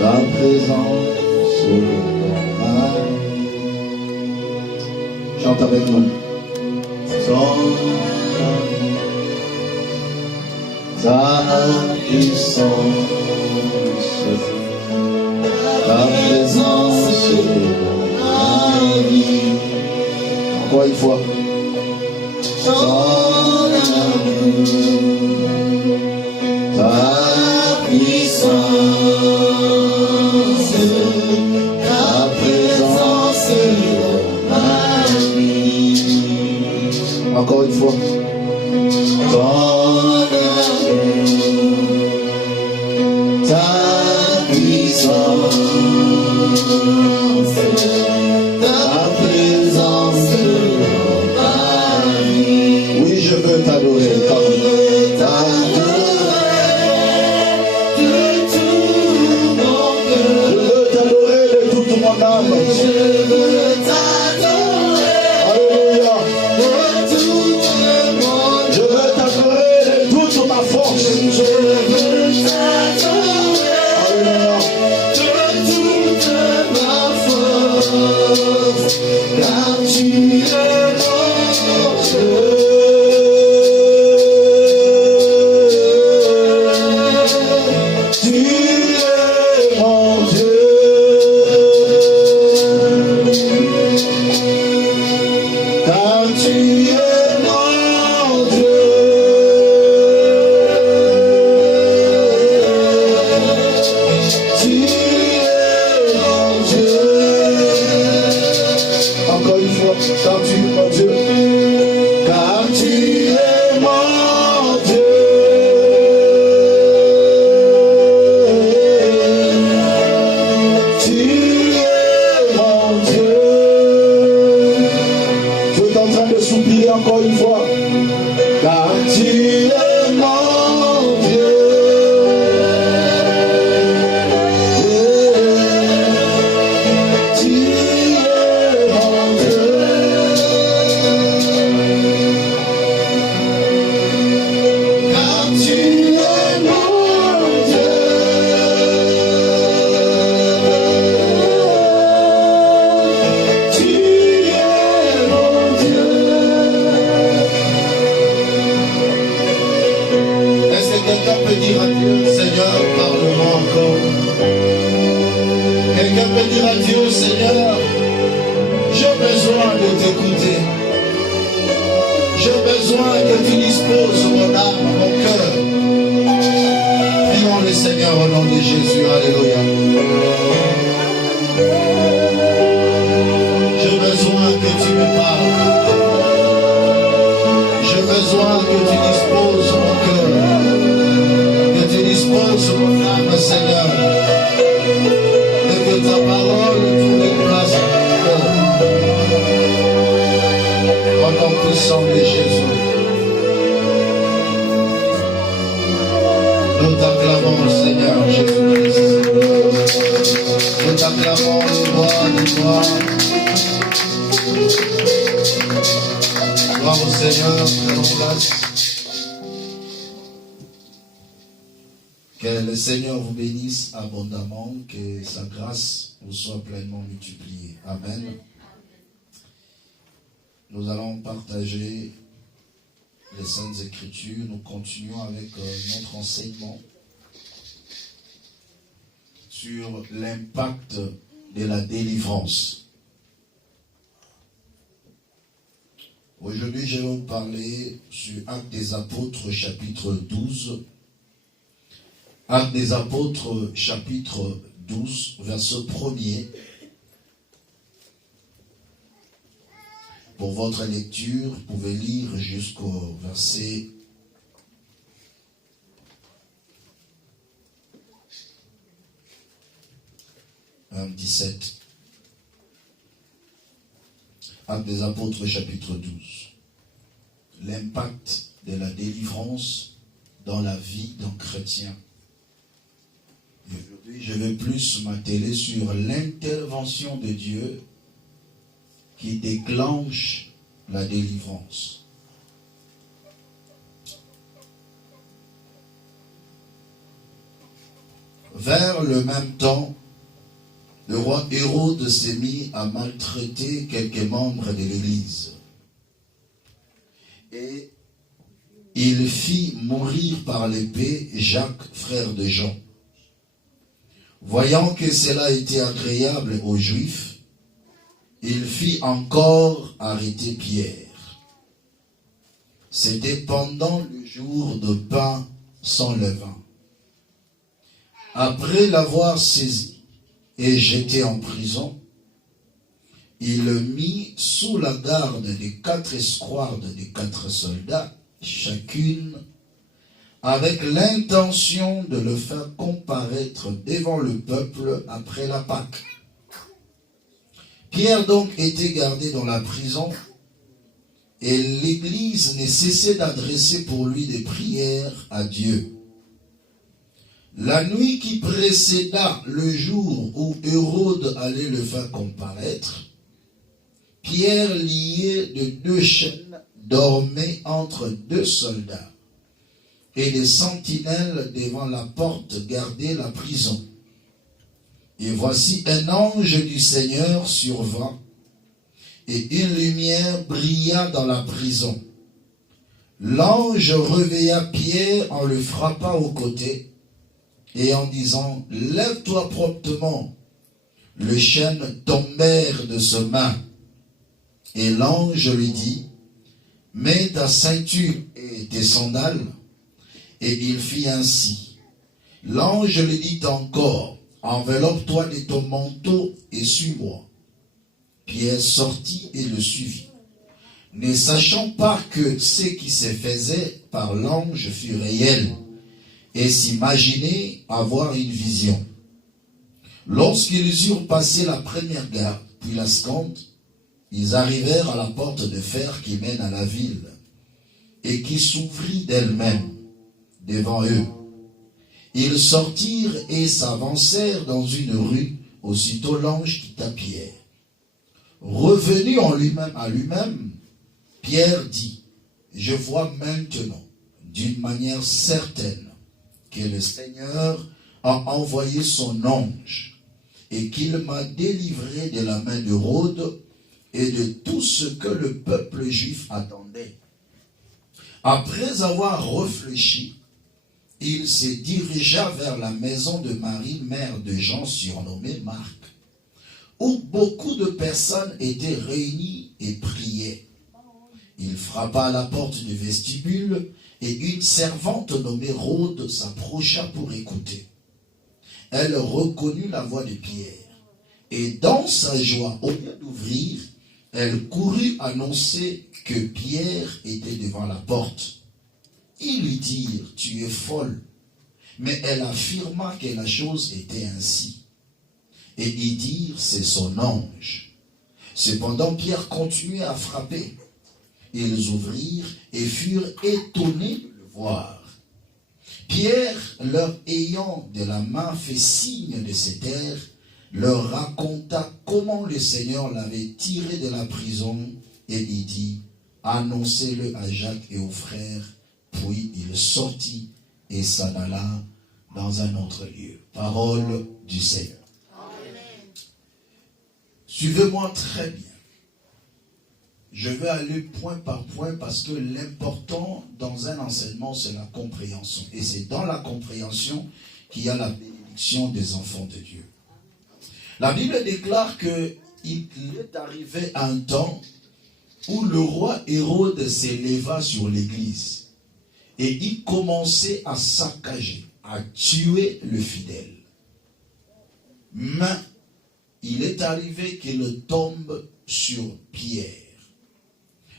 ta présence dans ma vie. Chante avec nous. Ta puissance, ta présence dans ma vie. Encore une fois. Ton amour, ta puissance, ta présence dans ma vie. Encore une fois. Ton amour, ta puissance, ta présence dans ma vie. Oui, je veux t'adorer comme de tout mon cœur. Je veux t'adorer de toute mon âme. Je veux t'adorer. Alléluia. De tout mon cœur. Je veux t'adorer de toute ma force. Je veux t'adorer. Alléluia. De toute ma force. Car tu es mon Dieu. Que le Seigneur vous bénisse abondamment, que sa grâce vous soit pleinement multipliée. Amen. Nous allons partager les Saintes Écritures. Nous continuons avec notre enseignement sur l'impact de la délivrance. Aujourd'hui, je vais vous parler sur Actes des Apôtres, chapitre 12. Actes des Apôtres, chapitre 12, verset 1er. Pour votre lecture, vous pouvez lire jusqu'au verset 17. Actes des Apôtres, chapitre 12. L'impact de la délivrance dans la vie d'un chrétien. Aujourd'hui, je vais plus m'atteler sur l'intervention de Dieu qui déclenche la délivrance. Vers le même temps, le roi Hérode s'est mis à maltraiter quelques membres de l'Église. Et il fit mourir par l'épée Jacques, frère de Jean. Voyant que cela était agréable aux Juifs, il fit encore arrêter Pierre. C'était pendant le jour de pain sans levain. Après l'avoir saisi et jeté en prison, il le mit sous la garde des 4 escouades des 4 soldats, chacune avec l'intention de le faire comparaître devant le peuple après la Pâque. Pierre donc était gardé dans la prison et l'Église ne cessait d'adresser pour lui des prières à Dieu. La nuit qui précéda le jour où Hérode allait le faire comparaître, Pierre, lié de 2 chaînes, dormait entre 2 soldats, et les sentinelles devant la porte gardaient la prison. Et voici un ange du Seigneur survint, et une lumière brilla dans la prison. L'ange réveilla Pierre en le frappant au côté, et en disant « Lève-toi promptement ». Les chaînes tombèrent de ses mains. Et l'ange lui dit « Mets ta ceinture et tes sandales ». Et il fit ainsi. L'ange lui dit encore « Enveloppe-toi de ton manteau et suis-moi ». Pierre sortit et le suivit, ne sachant pas que ce qui se faisait par l'ange fut réel, et s'imaginait avoir une vision. Lorsqu'ils eurent passé la première garde, puis la seconde, ils arrivèrent à la porte de fer qui mène à la ville, et qui s'ouvrit d'elle-même devant eux. Ils sortirent et s'avancèrent dans une rue, aussitôt l'ange quitta Pierre. Revenu à lui-même, Pierre dit, « Je vois maintenant, d'une manière certaine, que le Seigneur a envoyé son ange et qu'il m'a délivré de la main d'Hérode et de tout ce que le peuple juif attendait. » Après avoir réfléchi, il se dirigea vers la maison de Marie, mère de Jean, surnommé Marc, où beaucoup de personnes étaient réunies et priaient. Il frappa à la porte du vestibule et une servante nommée Rhode s'approcha pour écouter. Elle reconnut la voix de Pierre et dans sa joie, au lieu d'ouvrir, elle courut annoncer que Pierre était devant la porte. Ils lui dirent « Tu es folle ». Mais elle affirma que la chose était ainsi. Et ils dirent « C'est son ange ». Cependant, Pierre continuait à frapper. Ils ouvrirent et furent étonnés de le voir. Pierre, leur ayant de la main fait signe de se taire, leur raconta comment le Seigneur l'avait tiré de la prison et il dit « Annoncez-le à Jacques et aux frères ». Puis il sortit et s'en alla dans un autre lieu. Parole du Seigneur. Amen. Suivez-moi très bien. Je vais aller point par point parce que l'important dans un enseignement, c'est la compréhension. Et c'est dans la compréhension qu'il y a la bénédiction des enfants de Dieu. La Bible déclare qu'il est arrivé un temps où le roi Hérode s'éleva sur l'église. Et il commençait à saccager, à tuer le fidèle. Mais il est arrivé qu'il tombe sur Pierre.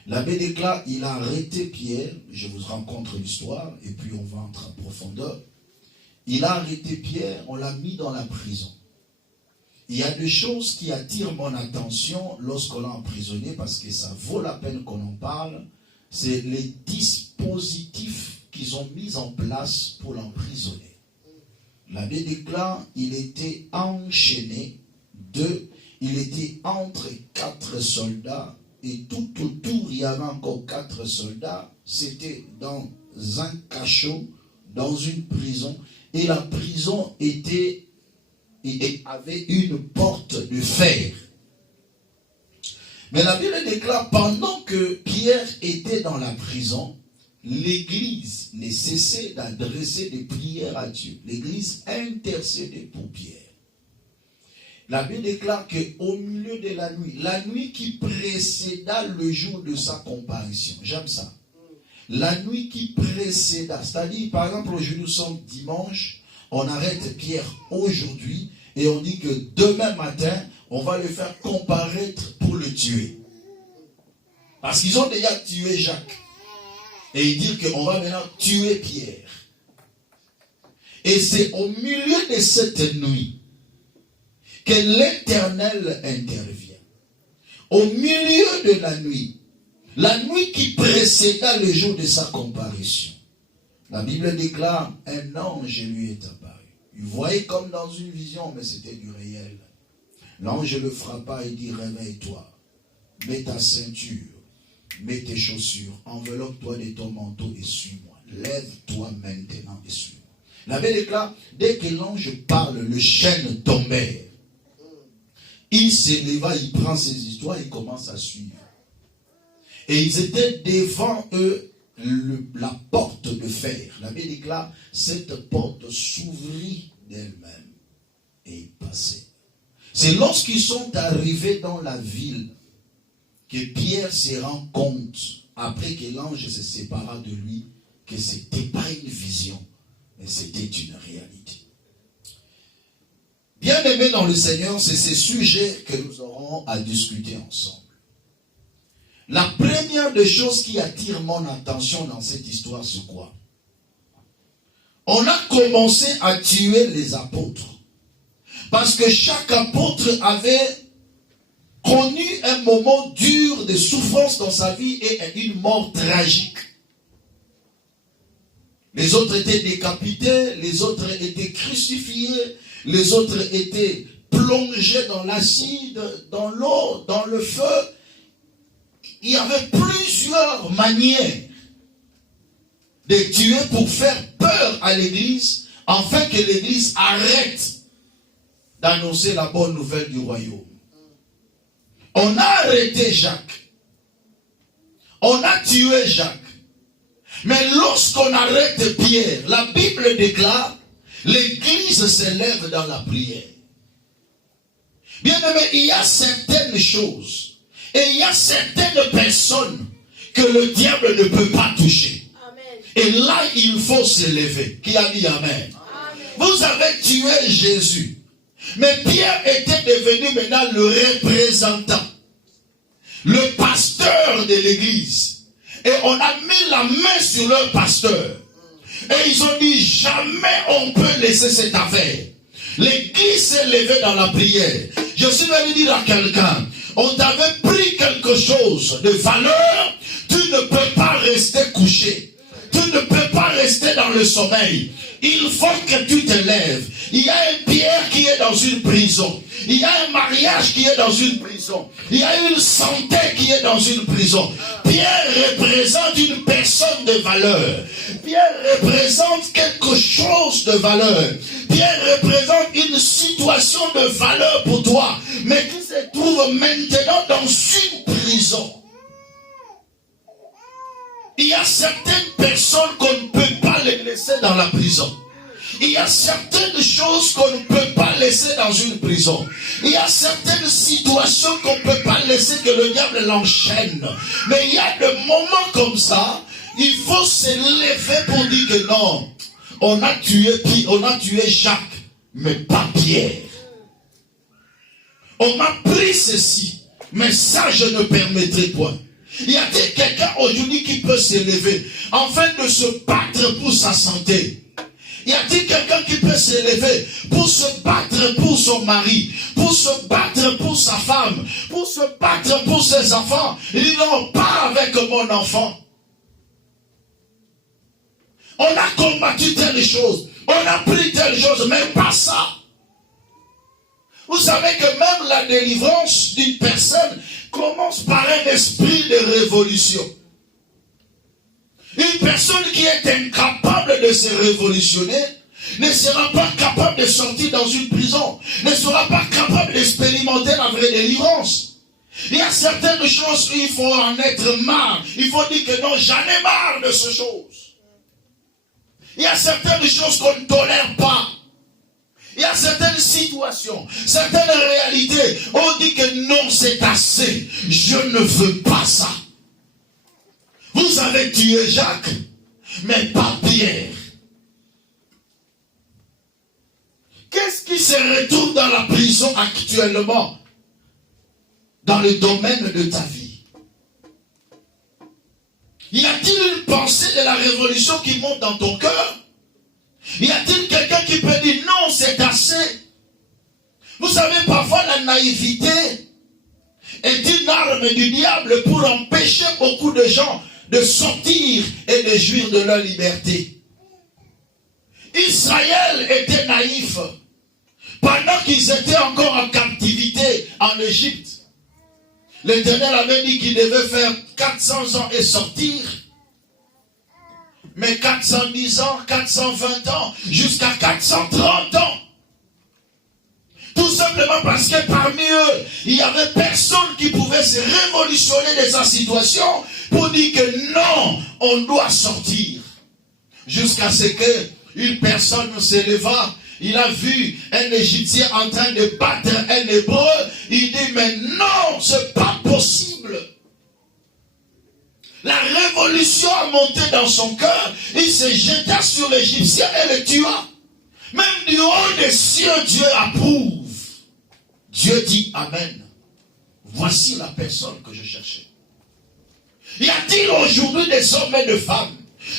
L'abbé déclare, il a arrêté Pierre, je vous raconte l'histoire, et puis on va entrer en profondeur. Il a arrêté Pierre, on l'a mis dans la prison. Il y a des choses qui attirent mon attention lorsqu'on l'a emprisonné, parce que ça vaut la peine qu'on en parle. C'est les dispositifs qu'ils ont mis en place pour l'emprisonner. L'abbé déclare, il était enchaîné, il était entre 4 soldats, et tout autour, il y avait encore 4 soldats. C'était dans un cachot, dans une prison, et la prison avait une porte de fer. Mais la Bible déclare, pendant que Pierre était dans la prison, l'église ne cessait d'adresser des prières à Dieu. L'église intercédait pour Pierre. La Bible déclare qu'au milieu de la nuit qui précéda le jour de sa comparution, j'aime ça. La nuit qui précéda, c'est-à-dire, par exemple, aujourd'hui nous sommes dimanche, on arrête Pierre aujourd'hui et on dit que demain matin, on va le faire comparaître pour le tuer. Parce qu'ils ont déjà tué Jacques. Et ils disent qu'on va maintenant tuer Pierre. Et c'est au milieu de cette nuit que l'Éternel intervient. Au milieu de la nuit qui précéda le jour de sa comparution, la Bible déclare, un ange lui est apparu. Il voyait comme dans une vision, mais c'était du réel. L'ange le frappa et dit, réveille-toi, mets ta ceinture, mets tes chaussures, enveloppe-toi de ton manteau et suis-moi. Lève-toi maintenant et suis-moi. La Bible déclare, dès que l'ange parle, le chêne tombait. Il s'éleva, il prend ses histoires, il commence à suivre. Et ils étaient devant eux la porte de fer. La Bible déclare, cette porte s'ouvrit d'elle-même et ils passaient. C'est lorsqu'ils sont arrivés dans la ville que Pierre se rend compte, après que l'ange se sépara de lui, que ce n'était pas une vision, mais c'était une réalité. Bien-aimés dans le Seigneur, c'est ces sujets que nous aurons à discuter ensemble. La première des choses qui attire mon attention dans cette histoire, c'est quoi? On a commencé à tuer les apôtres. Parce que chaque apôtre avait connu un moment dur de souffrance dans sa vie et une mort tragique. Les autres étaient décapités, les autres étaient crucifiés, les autres étaient plongés dans l'acide, dans l'eau, dans le feu. Il y avait plusieurs manières de tuer pour faire peur à l'église, afin que l'église arrête d'annoncer la bonne nouvelle du royaume. On a arrêté Jacques. On a tué Jacques. Mais lorsqu'on arrête Pierre, la Bible déclare, l'église s'élève dans la prière. Bien aimé, il y a certaines choses et il y a certaines personnes que le diable ne peut pas toucher. Amen. Et là, il faut s'élever. Qui a dit Amen? Amen. Vous avez tué Jésus. Mais Pierre était devenu maintenant le représentant, le pasteur de l'église. Et on a mis la main sur leur pasteur. Et ils ont dit, jamais on peut laisser cette affaire. L'église s'est levée dans la prière. Je suis venu dire à quelqu'un, on t'avait pris quelque chose de valeur, tu ne peux pas rester couché. Tu ne peux pas rester dans le sommeil. Il faut que tu te lèves. Il y a un Pierre qui est dans une prison. Il y a un mariage qui est dans une prison. Il y a une santé qui est dans une prison. Pierre représente une personne de valeur. Pierre représente quelque chose de valeur. Pierre représente une situation de valeur pour toi, mais qui se trouve maintenant dans une prison. Il y a certaines personnes qu'on ne peut pas les laisser dans la prison. Il y a certaines choses qu'on ne peut pas laisser dans une prison. Il y a certaines situations qu'on ne peut pas laisser que le diable l'enchaîne. Mais il y a des moments comme ça, il faut se lever pour dire que non, on a tué Jacques, mais pas Pierre. On m'a pris ceci, mais ça je ne permettrai point. Y a-t-il quelqu'un aujourd'hui qui peut se lever afin de se battre pour sa santé? Y a-t-il quelqu'un qui peut se lever pour se battre pour son mari, pour se battre pour sa femme, pour se battre pour ses enfants? Il dit non, pas avec mon enfant. On a combattu telle chose, on a pris telle chose, mais pas ça. Vous savez que même la délivrance d'une personne commence par un esprit de révolution. Une personne qui est incapable de se révolutionner, ne sera pas capable de sortir dans une prison, ne sera pas capable d'expérimenter la vraie délivrance. Il y a certaines choses où il faut en être marre. Il faut dire que non, j'en ai marre de ces choses. Il y a certaines choses qu'on ne tolère pas. Il y a certaines situations, certaines réalités. On dit que non, c'est assez. Je ne veux pas ça. Vous avez tué Jacques, mais pas Pierre. Qu'est-ce qui se retrouve dans la prison actuellement? Dans le domaine de ta vie. Y a-t-il une pensée de la révolution qui monte dans ton cœur? Y a-t-il quelqu'un qui peut dire non, c'est assez? Vous savez, parfois la naïveté est une arme du diable pour empêcher beaucoup de gens de sortir et de jouir de leur liberté. Israël était naïf pendant qu'ils étaient encore en captivité en Égypte. L'Éternel avait dit qu'il devait faire 400 ans et sortir. Mais 410 ans, 420 ans, jusqu'à 430 ans. Tout simplement parce que parmi eux, il n'y avait personne qui pouvait se révolutionner de sa situation pour dire que non, on doit sortir. Jusqu'à ce qu'une personne se leva, il a vu un Égyptien en train de battre un Hébreu, il dit mais non, c'est pas possible. La révolution a monté dans son cœur, il se jeta sur l'Égyptien et le tua. Même du haut des cieux, Dieu approuve. Dieu dit Amen. Voici la personne que je cherchais. Y a-t-il aujourd'hui des hommes et des femmes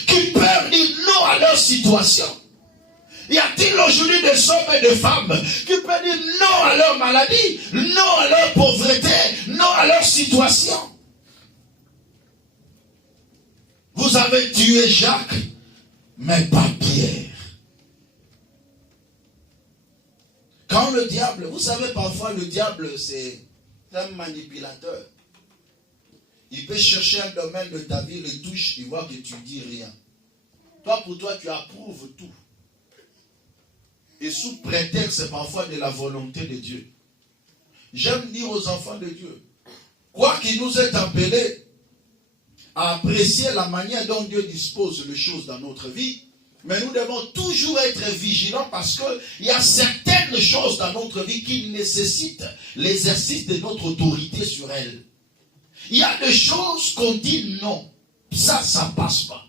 qui peuvent dire non à leur situation? Y a-t-il aujourd'hui des hommes et des femmes qui peuvent dire non à leur maladie, non à leur pauvreté, non à leur situation? Vous avez tué Jacques, mais pas Pierre. Quand le diable, vous savez parfois le diable c'est un manipulateur. Il peut chercher un domaine de ta vie, le touche, il voit que tu dis rien. Toi pour toi tu approuves tout. Et sous prétexte parfois de la volonté de Dieu. J'aime dire aux enfants de Dieu, quoi qu'il nous ait appelés à apprécier la manière dont Dieu dispose les choses dans notre vie, mais nous devons toujours être vigilants parce qu'il y a certaines choses dans notre vie qui nécessitent l'exercice de notre autorité sur elles. Il y a des choses qu'on dit non, ça passe pas.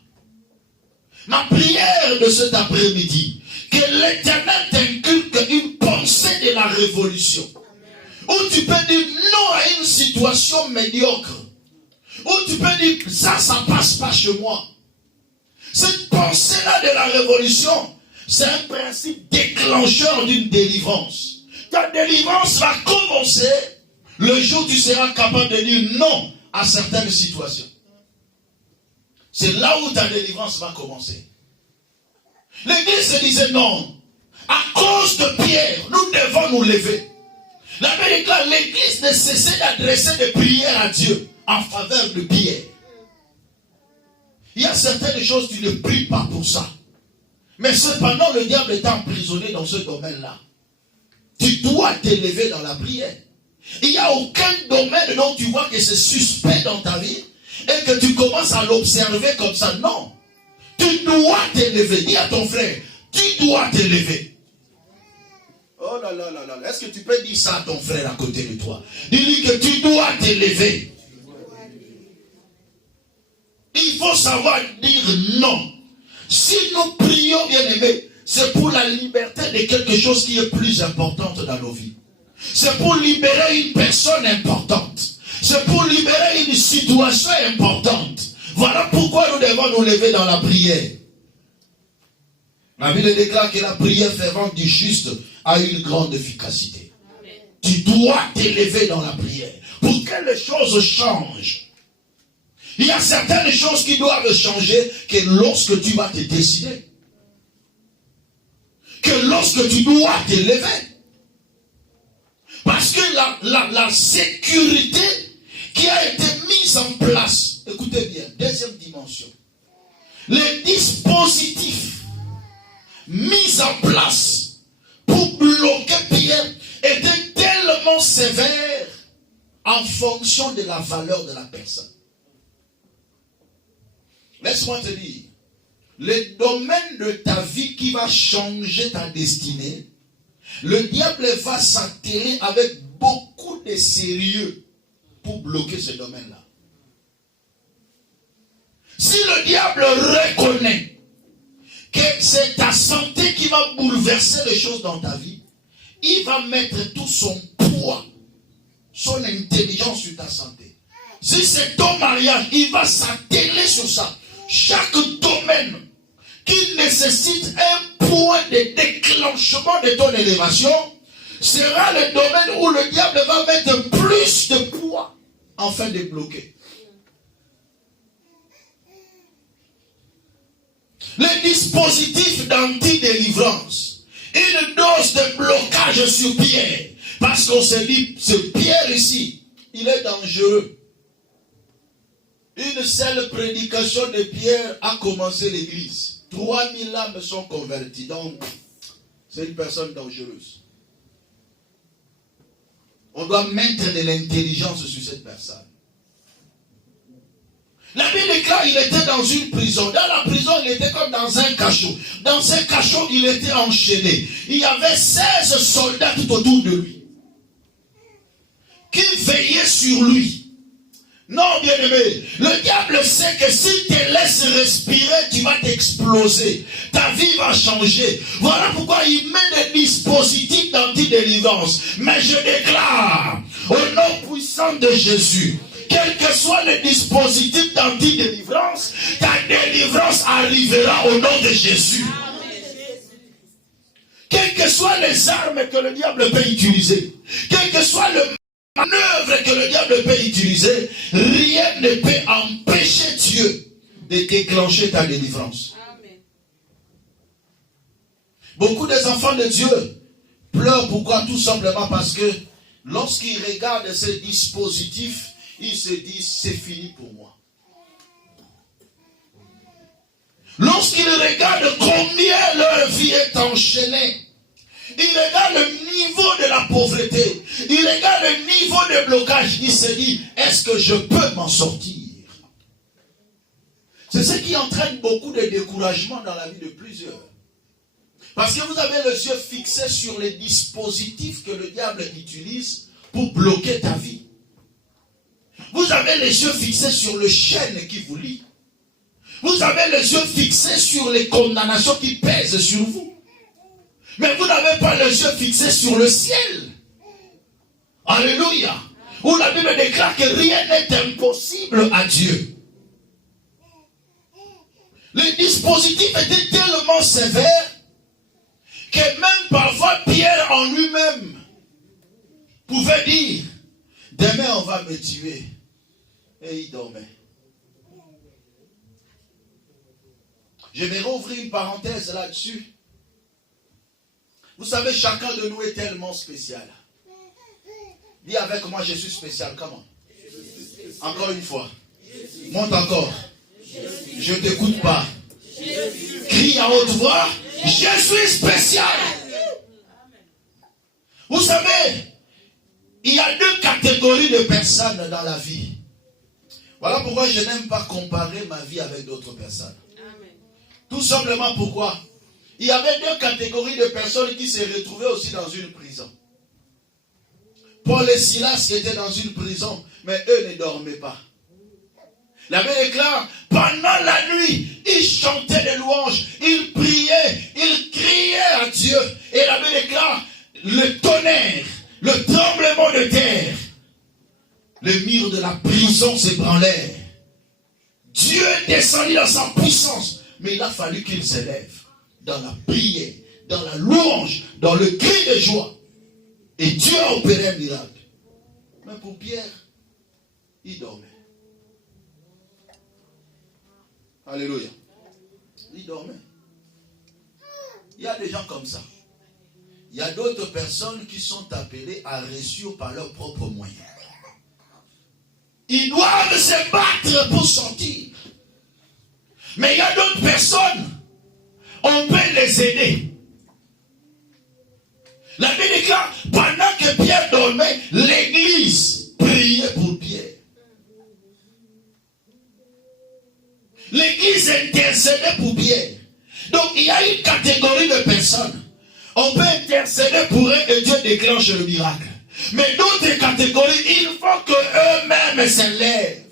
Ma prière de cet après-midi, que l'Éternel t'inculque une pensée de la révolution, où tu peux dire non à une situation médiocre, où tu peux dire ça passe pas chez moi. Cette pensée-là de la révolution, c'est un principe déclencheur d'une délivrance. Ta délivrance va commencer le jour où tu seras capable de dire non à certaines situations. C'est là où ta délivrance va commencer. L'église se disait non. À cause de Pierre, nous devons nous lever. La Bible déclare, l'église ne cessait d'adresser des prières à Dieu en faveur de Pierre. Il y a certaines choses, tu ne pries pas pour ça. Mais cependant, le diable est emprisonné dans ce domaine-là. Tu dois t'élever dans la prière. Il n'y a aucun domaine dont tu vois que c'est suspect dans ta vie et que tu commences à l'observer comme ça. Non. Tu dois t'élever. Dis à ton frère, tu dois t'élever. Oh là là là là. Est-ce que tu peux dire ça à ton frère à côté de toi? Dis-lui que tu dois t'élever. Il faut savoir dire non. Si nous prions, bien aimés, c'est pour la liberté de quelque chose qui est plus importante dans nos vies. C'est pour libérer une personne importante. C'est pour libérer une situation importante. Voilà pourquoi nous devons nous lever dans la prière. La Bible déclare que la prière fervente du juste a une grande efficacité. Tu dois t'élever dans la prière pour que les choses changent. Il y a certaines choses qui doivent changer que lorsque tu vas te décider. Que lorsque tu dois t'élever. Parce que la sécurité qui a été mise en place, écoutez bien, deuxième dimension. Les dispositifs mises en place pour bloquer Pierre étaient tellement sévères en fonction de la valeur de la personne. Laisse-moi te dire, le domaine de ta vie qui va changer ta destinée, le diable va s'atteler avec beaucoup de sérieux pour bloquer ce domaine-là. Si le diable reconnaît que c'est ta santé qui va bouleverser les choses dans ta vie, il va mettre tout son poids, son intelligence sur ta santé. Si c'est ton mariage, il va s'atteler sur ça. Chaque domaine qui nécessite un point de déclenchement de ton élévation sera le domaine où le diable va mettre plus de poids afin de bloquer. Le dispositif d'anti-délivrance, une dose de blocage sur Pierre, parce qu'on se dit, ce Pierre ici, il est dangereux. Une seule prédication de Pierre a commencé l'église. 3000 âmes sont converties. Donc, c'est une personne dangereuse. On doit mettre de l'intelligence sur cette personne. La Bible déclare qu'il était dans une prison. Dans la prison, il était comme dans un cachot. Dans ce cachot, il était enchaîné. Il y avait 16 soldats tout autour de lui, qui veillaient sur lui. Non, bien-aimé, le diable sait que s'il te laisse respirer, tu vas t'exploser. Ta vie va changer. Voilà pourquoi il met des dispositifs d'anti-délivrance. Mais je déclare, au nom puissant de Jésus, quel que soit le dispositif d'anti-délivrance, ta délivrance arrivera au nom de Jésus. Quelles que soient les armes que le diable peut utiliser, quel que soit le manœuvre que le diable peut utiliser, rien ne peut empêcher Dieu de déclencher ta délivrance. Amen. Beaucoup des enfants de Dieu pleurent. Pourquoi? Tout simplement parce que lorsqu'ils regardent ces dispositifs, ils se disent, c'est fini pour moi. Lorsqu'ils regardent combien leur vie est enchaînée, il regarde le niveau de la pauvreté, il regarde le niveau de blocage, il se dit, est-ce que je peux m'en sortir? C'est ce qui entraîne beaucoup de découragement dans la vie de plusieurs. Parce que vous avez les yeux fixés sur les dispositifs que le diable utilise pour bloquer ta vie. Vous avez les yeux fixés sur le chêne qui vous lie. Vous avez les yeux fixés sur les condamnations qui pèsent sur vous. Mais vous n'avez pas les yeux fixés sur le ciel. Alléluia. Où la Bible déclare que rien n'est impossible à Dieu. Le dispositif était tellement sévère que même parfois Pierre en lui-même pouvait dire, demain on va me tuer. Et il dormait. J'aimerais ouvrir une parenthèse là-dessus. Vous savez, chacun de nous est tellement spécial. Dis avec moi, je suis spécial. Comment? Encore une fois. Monte encore. Je ne t'écoute pas. Crie à haute voix. Je suis spécial. Vous savez, il y a deux catégories de personnes dans la vie. Voilà pourquoi je n'aime pas comparer ma vie avec d'autres personnes. Tout simplement pourquoi? Il y avait deux catégories de personnes qui se retrouvaient aussi dans une prison. Paul et Silas étaient dans une prison, mais eux ne dormaient pas. La Bible déclare, pendant la nuit, ils chantaient des louanges, ils priaient, ils criaient à Dieu. Et la Bible déclare, le tonnerre, le tremblement de terre, les murs de la prison s'ébranlèrent. Dieu descendit dans sa puissance, mais il a fallu qu'il s'élève dans la prière, dans la louange, dans le cri de joie. Et Dieu a opéré un miracle. Mais pour Pierre, il dormait. Alléluia. Il dormait. Il y a des gens comme ça. Il y a d'autres personnes qui sont appelées à réussir par leurs propres moyens. Ils doivent se battre pour sortir. Mais il y a d'autres personnes, on peut les aider. La Bible déclare, pendant que Pierre dormait, l'église priait pour Pierre. L'église intercédait pour Pierre. Donc il y a une catégorie de personnes. On peut intercéder pour eux et Dieu déclenche le miracle. Mais d'autres catégories, il faut qu'eux-mêmes s'élèvent.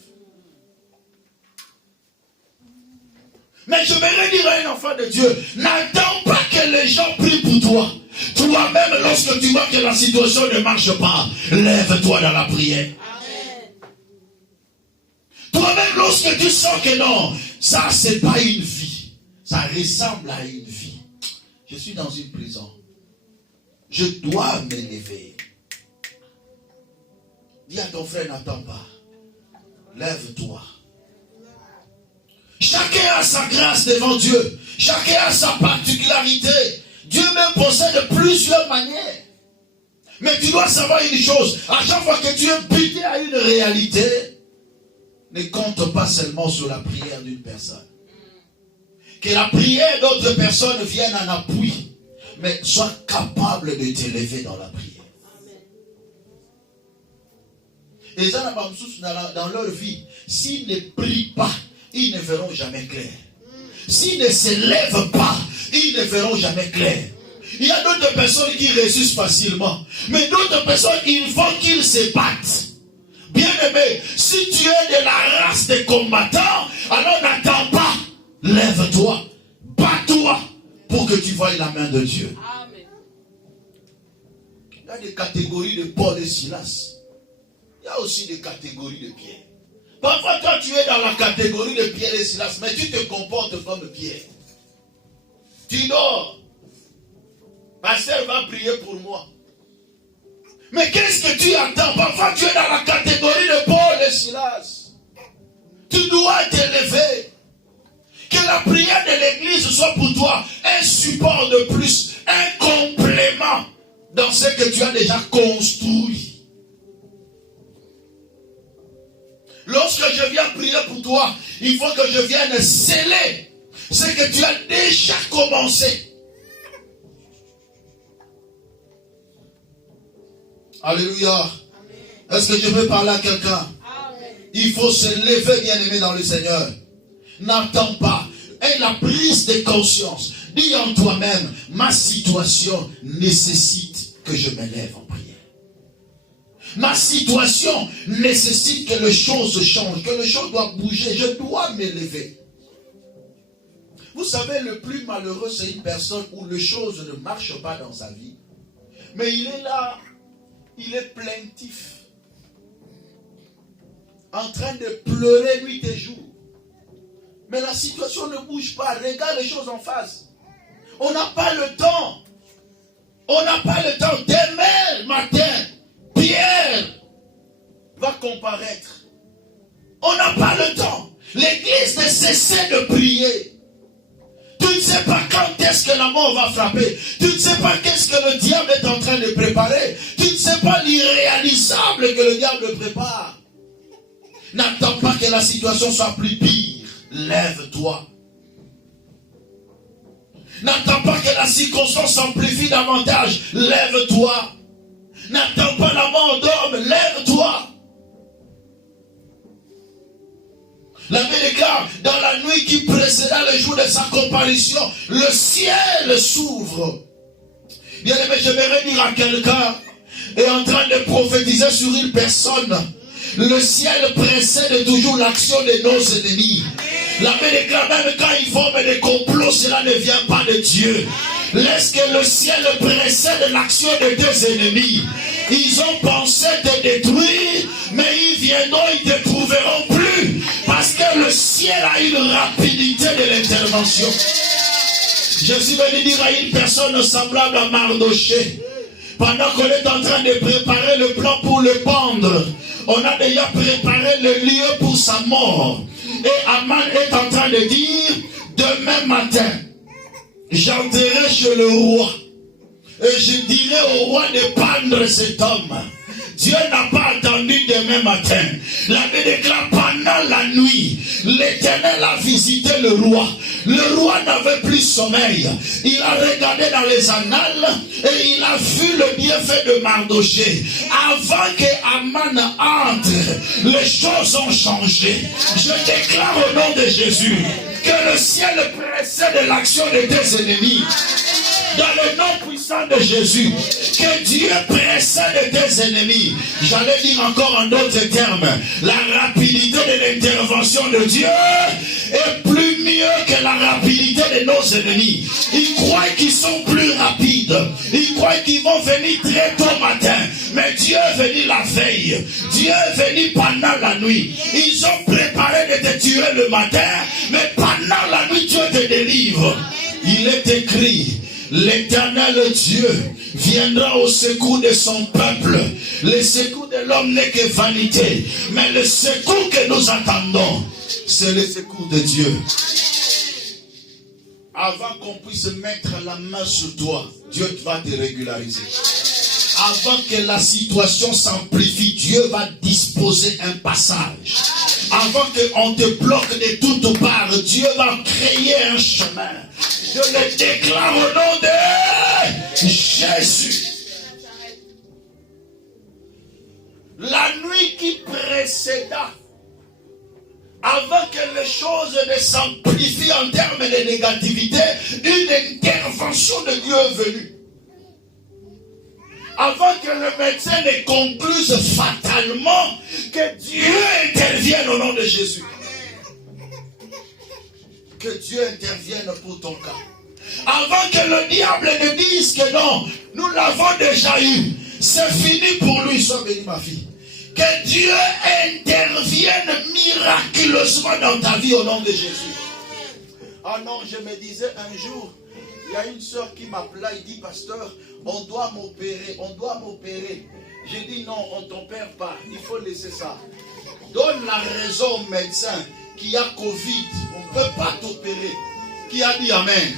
Mais je voudrais dire à un enfant de Dieu, n'attends pas que les gens prient pour toi. Toi-même, lorsque tu vois que la situation ne marche pas, lève-toi dans la prière. Amen. Toi-même, lorsque tu sens que non, ça c'est pas une vie, ça ressemble à une vie. Je suis dans une prison. Je dois m'élever. Dis à ton frère, n'attends pas. Lève-toi. Chacun a sa grâce devant Dieu. Chacun a sa particularité. Dieu même possède plusieurs manières. Mais tu dois savoir une chose. À chaque fois que tu es buté à une réalité, ne compte pas seulement sur la prière d'une personne. Que la prière d'autres personnes vienne en appui. Mais sois capable de t'élever dans la prière. Les gens dans leur vie, s'ils ne prient pas, ils ne verront jamais clair. S'ils ne s'élèvent pas, ils ne verront jamais clair. Il y a d'autres personnes qui réussissent facilement. Mais d'autres personnes, il faut qu'ils se battent. Bien aimé, si tu es de la race des combattants, alors n'attends pas. Lève-toi, bats-toi pour que tu voies la main de Dieu. Amen. Il y a des catégories de Paul et Silas. Il y a aussi des catégories de Pierre. Parfois, toi, tu es dans la catégorie de Pierre et Silas, mais tu te comportes comme Pierre. Tu dors. Pasteur va prier pour moi. Mais qu'est-ce que tu attends? Parfois, tu es dans la catégorie de Paul et Silas. Tu dois t'élever. Que la prière de l'église soit pour toi un support de plus, un complément dans ce que tu as déjà construit. Lorsque je viens prier pour toi, il faut que je vienne sceller ce que tu as déjà commencé. Alléluia. Est-ce que je peux parler à quelqu'un? Il faut se lever, bien-aimé dans le Seigneur. N'attends pas. Et la prise de conscience. Dis en toi-même, ma situation nécessite que je m'élève en prière. Ma situation nécessite que les choses changent, que les choses doivent bouger. Je dois m'élever. Vous savez, le plus malheureux, c'est une personne où les choses ne marchent pas dans sa vie. Mais il est là, il est plaintif. En train de pleurer nuit et jour. Mais la situation ne bouge pas. Regarde les choses en face. On n'a pas le temps. On n'a pas le temps. Demain matin, Pierre va comparaître. On n'a pas le temps. L'église ne cesse de prier. Tu ne sais pas quand est-ce que la mort va frapper. Tu ne sais pas qu'est-ce que le diable est en train de préparer. Tu ne sais pas l'irréalisable que le diable prépare. N'attends pas que la situation soit plus pire. Lève-toi. N'attends pas que la circonstance s'amplifie davantage. Lève-toi. N'attends pas la mort d'homme. Lève-toi. La Bible déclare, dans la nuit qui précéda le jour de sa comparution, le ciel s'ouvre. Bien aimé, je vais dire à quelqu'un, est en train de prophétiser sur une personne. Le ciel précède toujours l'action de nos ennemis. La Bible déclare, même quand ils forment des complots, cela ne vient pas de Dieu. Laisse que le ciel précède l'action de tes ennemis. Ils ont pensé te détruire, mais ils viendront, ils ne te trouveront plus. Parce que le ciel a une rapidité de l'intervention. Je suis venu dire à une personne semblable à Mardoché, pendant qu'on est en train de préparer le plan pour le pendre, on a déjà préparé le lieu pour sa mort. Et Aman est en train de dire, demain matin, j'entrerai chez le roi. Et je dirai au roi de pendre cet homme. Dieu n'a pas attendu demain matin. La Bible déclare pendant la nuit, l'Éternel a visité le roi. Le roi n'avait plus sommeil. Il a regardé dans les annales et il a vu le bienfait de Mardochée. Avant que Aman entre, les choses ont changé. Je déclare au nom de Jésus que le ciel précède l'action de tes ennemis. Dans le nom puissant de Jésus, que Dieu précède tes ennemis. J'allais dire encore en d'autres termes, la rapidité de l'intervention de Dieu est plus mieux que la rapidité de nos ennemis. Ils croient qu'ils sont plus rapides. Ils croient qu'ils vont venir très tôt matin. Mais Dieu est venu la veille. Dieu est venu pendant la nuit. Ils ont préparé de te tuer le matin, mais pendant la nuit Dieu te délivre. Il est écrit, l'Éternel Dieu viendra au secours de son peuple. Le secours de l'homme n'est que vanité. Mais le secours que nous attendons, c'est le secours de Dieu. Avant qu'on puisse mettre la main sur toi, Dieu va te régulariser. Avant que la situation s'amplifie, Dieu va disposer un passage. Avant qu'on te bloque de toutes parts, Dieu va créer un chemin. Je le déclare au nom de Jésus. La nuit qui précéda, avant que les choses ne s'amplifient en termes de négativité, une intervention de Dieu est venue. Avant que le médecin ne concluse fatalement, que Dieu intervienne au nom de Jésus. Que Dieu intervienne pour ton cas. Avant que le diable ne dise que non, nous l'avons déjà eu. C'est fini pour lui. Sois béni, ma fille. Que Dieu intervienne miraculeusement dans ta vie au nom de Jésus. Ah non, je me disais un jour, il y a une soeur qui m'appela, il dit, pasteur, on doit m'opérer. J'ai dit non, on ne t'opère pas, il faut laisser ça. Donne la raison au médecin qui a Covid, on ne peut pas t'opérer. Qui a dit amen?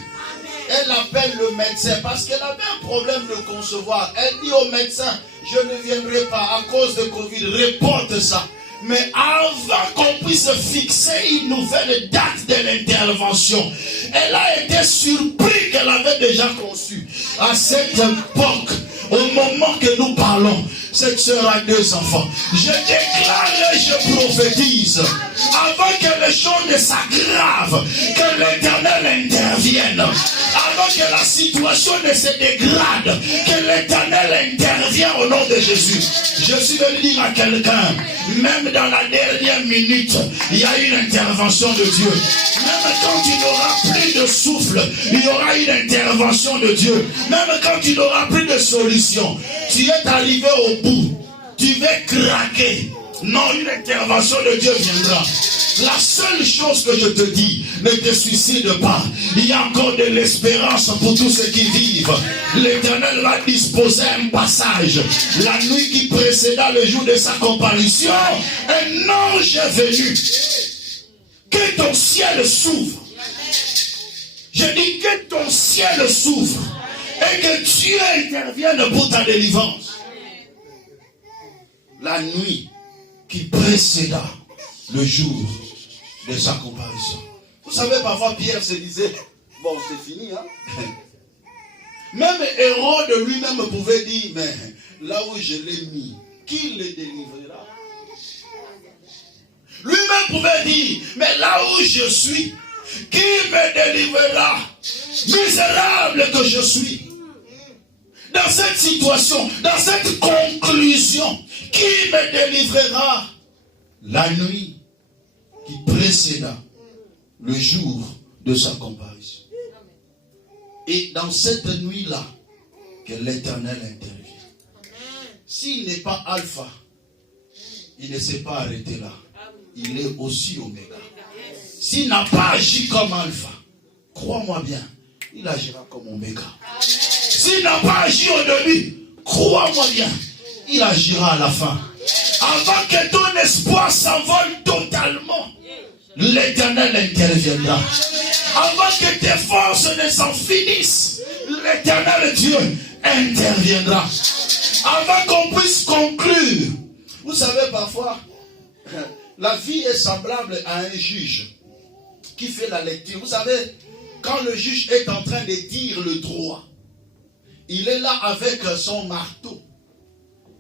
Elle appelle le médecin parce qu'elle avait un problème de concevoir. Elle dit au médecin, je ne viendrai pas à cause de Covid, reporte ça. Mais avant qu'on puisse fixer une nouvelle date de l'intervention, elle a été surprise qu'elle avait déjà conçu. À cette époque, au moment que nous parlons, cette sœur a 2 enfants. Je déclare et je prophétise, avant que les choses ne s'aggravent, que l'Éternel intervienne. Avant que la situation ne se dégrade, que l'Éternel intervienne au nom de Jésus. Je suis venu dire à quelqu'un, même dans la dernière minute, il y a une intervention de Dieu. Même quand tu n'auras plus de souffle, il y aura une intervention de Dieu. Même quand tu n'auras plus de solution, tu es arrivé au bout, tu vas craquer. Non, une intervention de Dieu viendra. La seule chose que je te dis, ne te suicide pas. Il y a encore de l'espérance pour tous ceux qui vivent. L'Éternel va disposer un passage. La nuit qui précéda le jour de sa comparution, un ange est venu. Que ton ciel s'ouvre. Je dis que ton ciel s'ouvre. Et que Dieu intervienne pour ta délivrance. La nuit qui précéda le jour de sa comparution. Vous savez, parfois Pierre se disait, bon, c'est fini, hein. Même Hérode lui-même pouvait dire, mais là où je l'ai mis, qui le délivrera? Lui-même pouvait dire, mais là où je suis, qui me délivrera? Misérable que je suis. Dans cette situation, dans cette conclusion, qui me délivrera? La nuit qui précéda le jour de sa comparution. Et dans cette nuit-là, que l'Éternel intervient. S'il n'est pas alpha, il ne s'est pas arrêté là. Il est aussi oméga. S'il n'a pas agi comme alpha, crois-moi bien, il agira comme oméga. S'il n'a pas agi au début, crois-moi bien, il agira à la fin. Avant que ton espoir s'envole totalement, l'Éternel interviendra. Avant que tes forces ne s'en finissent, l'Éternel Dieu interviendra. Avant qu'on puisse conclure. Vous savez, parfois, la vie est semblable à un juge qui fait la lecture. Vous savez, quand le juge est en train de dire le droit, il est là avec son marteau.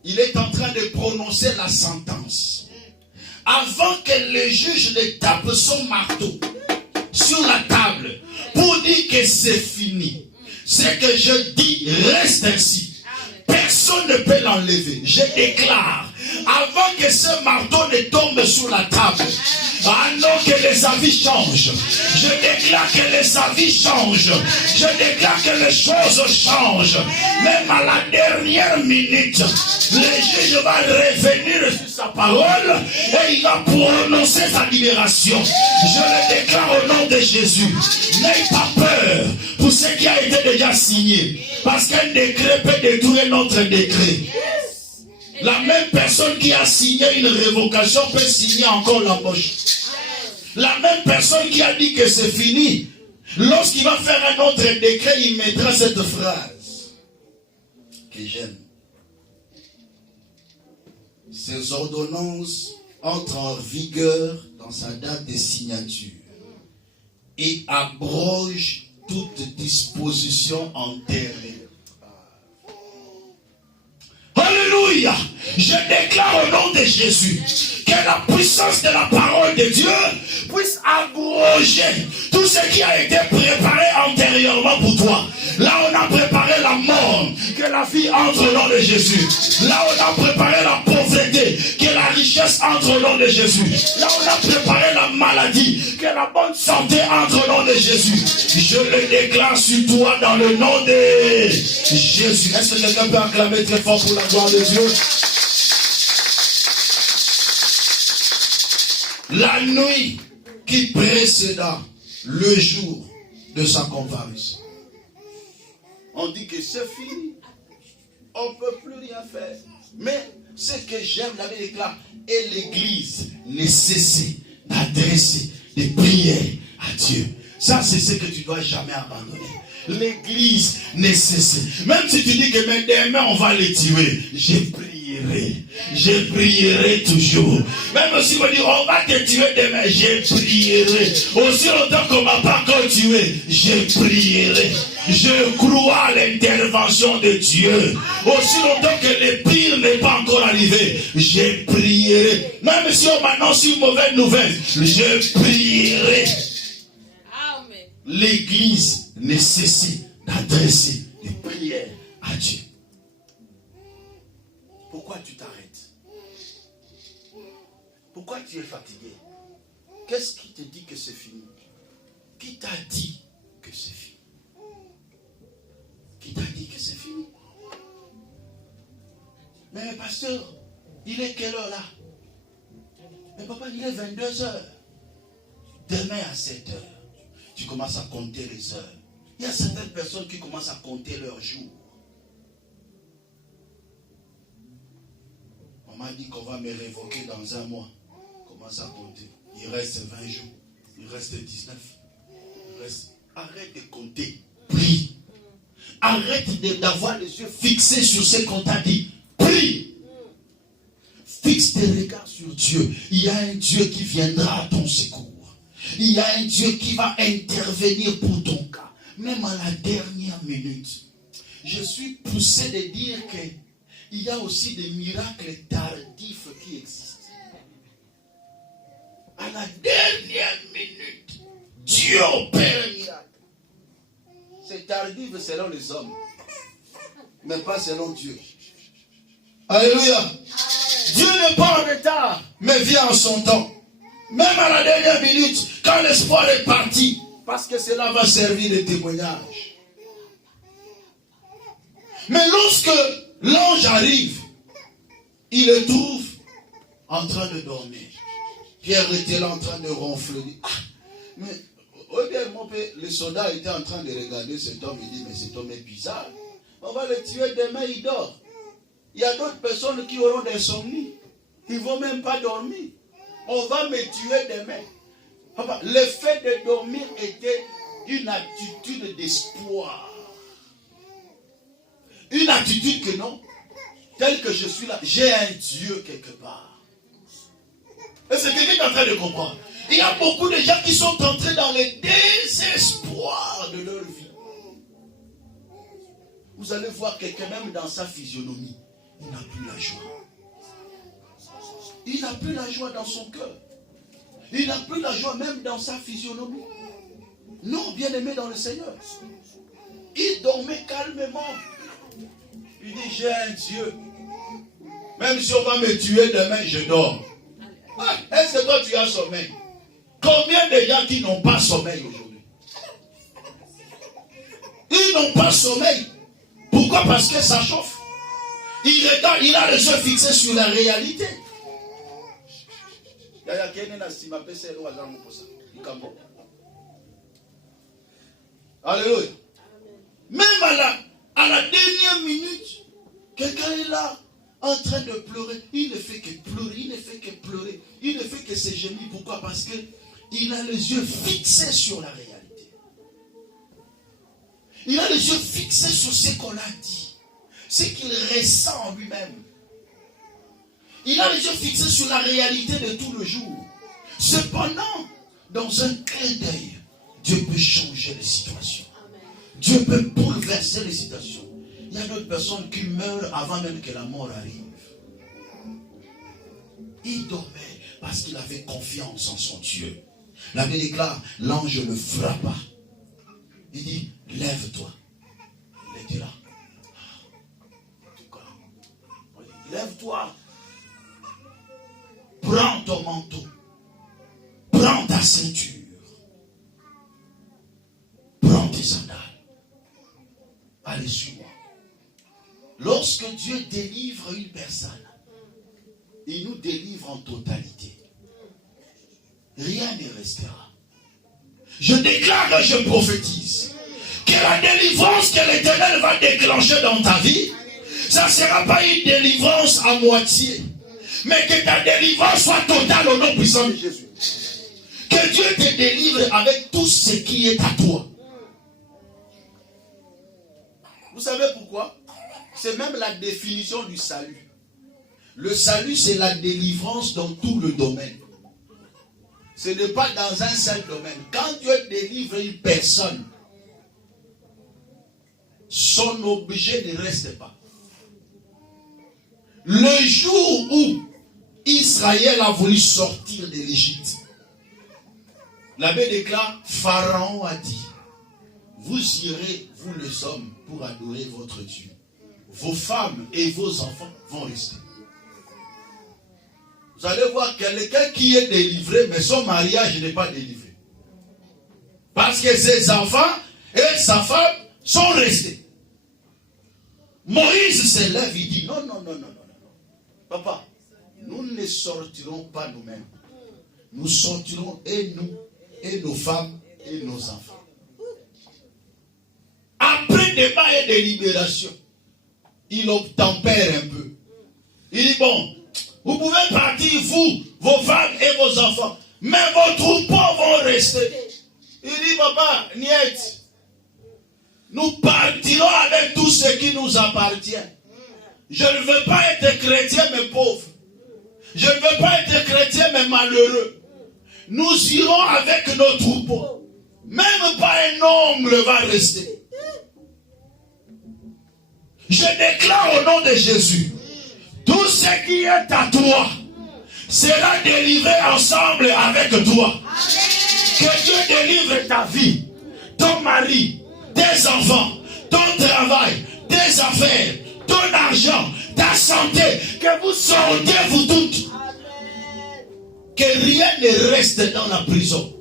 Il est en train de prononcer la sentence. Avant que le juge ne tape son marteau sur la table pour dire que c'est fini, c'est que je dis reste ainsi. Personne ne peut l'enlever. Je déclare, avant que ce marteau ne tombe sur la table, ah non, que les avis changent. Je déclare que les avis changent. Je déclare que les choses changent. Même à la dernière minute, le juge va revenir sur sa parole et il va prononcer sa libération. Je le déclare au nom de Jésus. N'ayez pas peur pour ce qui a été déjà signé. Parce qu'un décret peut détruire notre décret. La même personne qui a signé une révocation peut signer encore l'embauche. La même personne qui a dit que c'est fini, lorsqu'il va faire un autre décret, il mettra cette phrase que j'aime. Ces ordonnances entrent en vigueur dans sa date de signature et abrogent toute disposition antérieure. Alléluia! Je déclare au nom de Jésus que la puissance de la parole de Dieu puisse abroger tout ce qui a été préparé antérieurement pour toi. Là, on a préparé la mort, que la vie entre au nom de Jésus. Là, on a préparé la pauvreté, que la richesse entre au nom de Jésus. Là, on a préparé la maladie, que la bonne santé entre au nom de Jésus. Je le déclare sur toi dans le nom de Jésus. Est-ce que quelqu'un peut acclamer très fort pour la gloire de Dieu? La nuit qui précéda le jour de sa comparution. On dit que c'est fini. On ne peut plus rien faire. Mais ce que j'aime, la Bible déclare, et l'Église ne cesse d'adresser des prières à Dieu. Ça, c'est ce que tu ne dois jamais abandonner. L'Église ne cesse. Même si tu dis que demain on va les tuer, je prierai toujours. Même si on dit on va te tuer demain, je prierai. Aussi longtemps qu'on ne m'a pas encore tué, je prierai. Je crois à l'intervention de Dieu. Aussi longtemps que le pire n'est pas encore arrivé, je prierai. Même si on m'annonce une mauvaise nouvelle, je prierai. Amen. L'Église ne cesse d'adresser des prières à Dieu. Pourquoi tu t'arrêtes? Pourquoi tu es fatigué? Qu'est-ce qui te dit que c'est fini? Qui t'a dit que c'est fini? Qui t'a dit que c'est fini? Mais pasteur, il est quelle heure là? Mais papa, il est 22h. Demain à 7h, tu commences à compter les heures. Il y a certaines personnes qui commencent à compter leurs jours. On m'a dit qu'on va me révoquer dans un mois. Commence à compter. Il reste 20 jours. Il reste 19. Arrête de compter. Prie. Arrête d'avoir les yeux fixés sur ce qu'on t'a dit. Prie. Fixe tes regards sur Dieu. Il y a un Dieu qui viendra à ton secours. Il y a un Dieu qui va intervenir pour ton cas. Même à la dernière minute. Je suis poussé de dire qu'il y a aussi des miracles tardifs qui existent. À la dernière minute, Dieu opère un miracle. C'est tardif selon les hommes, mais pas selon Dieu. Alléluia. Dieu n'est pas en retard, mais vient en son temps. Même à la dernière minute, quand l'espoir est parti, parce que cela va servir de témoignage. Mais lorsque l'ange arrive, il le trouve en train de dormir. Pierre était là en train de ronfler. Ah, mais le soldat était en train de regarder cet homme. Il dit, mais cet homme est bizarre. On va le tuer demain, il dort. Il y a d'autres personnes qui auront des insomnie. Ils ne vont même pas dormir. On va me tuer demain. Papa, le fait de dormir était une attitude d'espoir. Une attitude que non. tel que je suis là, j'ai un Dieu quelque part. Est-ce que quelqu'un est en train de comprendre? Il y a beaucoup de gens qui sont entrés dans le désespoir de leur vie. Vous allez voir quelqu'un, même dans sa physionomie, il n'a plus la joie. Il n'a plus la joie dans son cœur. Il n'a plus la joie même dans sa physionomie. Non, bien aimé dans le Seigneur. Il dormait calmement. Il dit, j'ai un Dieu. Même si on va me tuer demain, je dors. Ah, est-ce que toi tu as sommeil? Combien de gens qui n'ont pas sommeil aujourd'hui? Ils n'ont pas sommeil. Pourquoi? Parce que ça chauffe. Il regarde, il a les yeux fixés sur la réalité. Alléluia. Même à la dernière minute, quelqu'un est là en train de pleurer. Il ne fait que pleurer, il ne fait que pleurer, il ne fait que se gémir. Pourquoi? Parce que il a les yeux fixés sur la réalité. Il a les yeux fixés sur ce qu'on a dit, ce qu'il ressent en lui-même. Il a les yeux fixés sur la réalité de tout le jour. Cependant, dans un clin d'œil, Dieu peut changer les situations. Dieu peut bouleverser les situations. Il y a d'autres personnes qui meurent avant même que la mort arrive. Il dormait parce qu'il avait confiance en son Dieu. La Bible déclare, l'ange le frappa. Il dit, lève-toi. Il était là. Lève-toi. Prends ton manteau. Prends ta ceinture. Prends tes sandales. Allez, suis-moi. Lorsque Dieu délivre une personne, il nous délivre en totalité. Rien ne restera. Je déclare et je prophétise que la délivrance que l'Éternel va déclencher dans ta vie, ça ne sera pas une délivrance à moitié, mais que ta délivrance soit totale au nom puissant de Jésus. Que Dieu te délivre avec tout ce qui est à toi. Vous savez pourquoi? C'est même la définition du salut. Le salut, c'est la délivrance dans tout le domaine. Ce n'est pas dans un seul domaine. Quand Dieu délivre une personne, son objet ne reste pas. Le jour où Israël a voulu sortir de l'Égypte, la Bible déclare, Pharaon a dit, vous irez, vous les hommes, pour adorer votre Dieu. Vos femmes et vos enfants vont rester. Vous allez voir quelqu'un qui est délivré, mais son mariage n'est pas délivré. Parce que ses enfants et sa femme sont restés. Moïse se lève, il dit, non. Papa, nous ne sortirons pas nous-mêmes. Nous sortirons et nous, et nos femmes, et nos enfants. Après débat et délibération, il obtempère un peu. Il dit, bon, vous pouvez partir, vous, vos femmes et vos enfants, mais vos troupeaux vont rester. Il dit, papa, niet, nous partirons avec tout ce qui nous appartient. Je ne veux pas être chrétien mais pauvre. Je ne veux pas être chrétien mais malheureux. Nous irons avec nos troupeaux. Même pas un ongle va rester. Je déclare au nom de Jésus, tout ce qui est à toi sera délivré ensemble avec toi. Que Dieu délivre ta vie, ton mari, tes enfants, ton travail, tes affaires, ton argent, ta santé, que vous sortez vous toutes. Que rien ne reste dans la prison.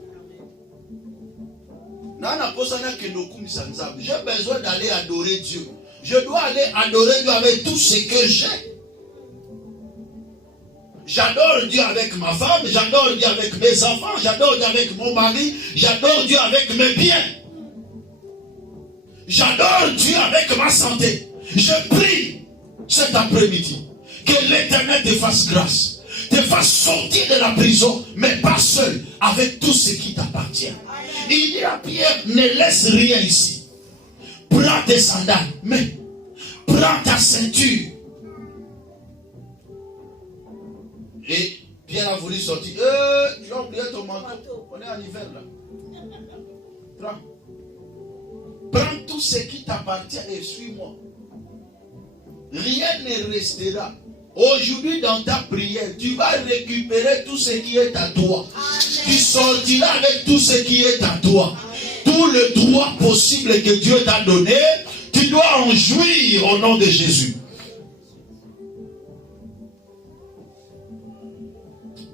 J'ai besoin d'aller adorer Dieu. Je dois aller adorer Dieu avec tout ce que j'ai. J'adore Dieu avec ma femme, j'adore Dieu avec mes enfants, j'adore Dieu avec mon mari, j'adore Dieu avec mes biens. J'adore Dieu avec ma santé. Je prie cet après-midi que l'Éternel te fasse grâce, te fasse sortir de la prison, mais pas seul, avec tout ce qui t'appartient. Il dit à Pierre, ne laisse rien ici. Prends tes sandales, mais prends ta ceinture. Et Pierre a voulu sortir. Tu as oublié ton manteau. On est en hiver là. Prends. Prends tout ce qui t'appartient et suis-moi. Rien ne restera. Aujourd'hui, dans ta prière, tu vas récupérer tout ce qui est à toi. Amen. Tu sortiras avec tout ce qui est à toi. Amen. Tout le droit possible que Dieu t'a donné, tu dois en jouir au nom de Jésus.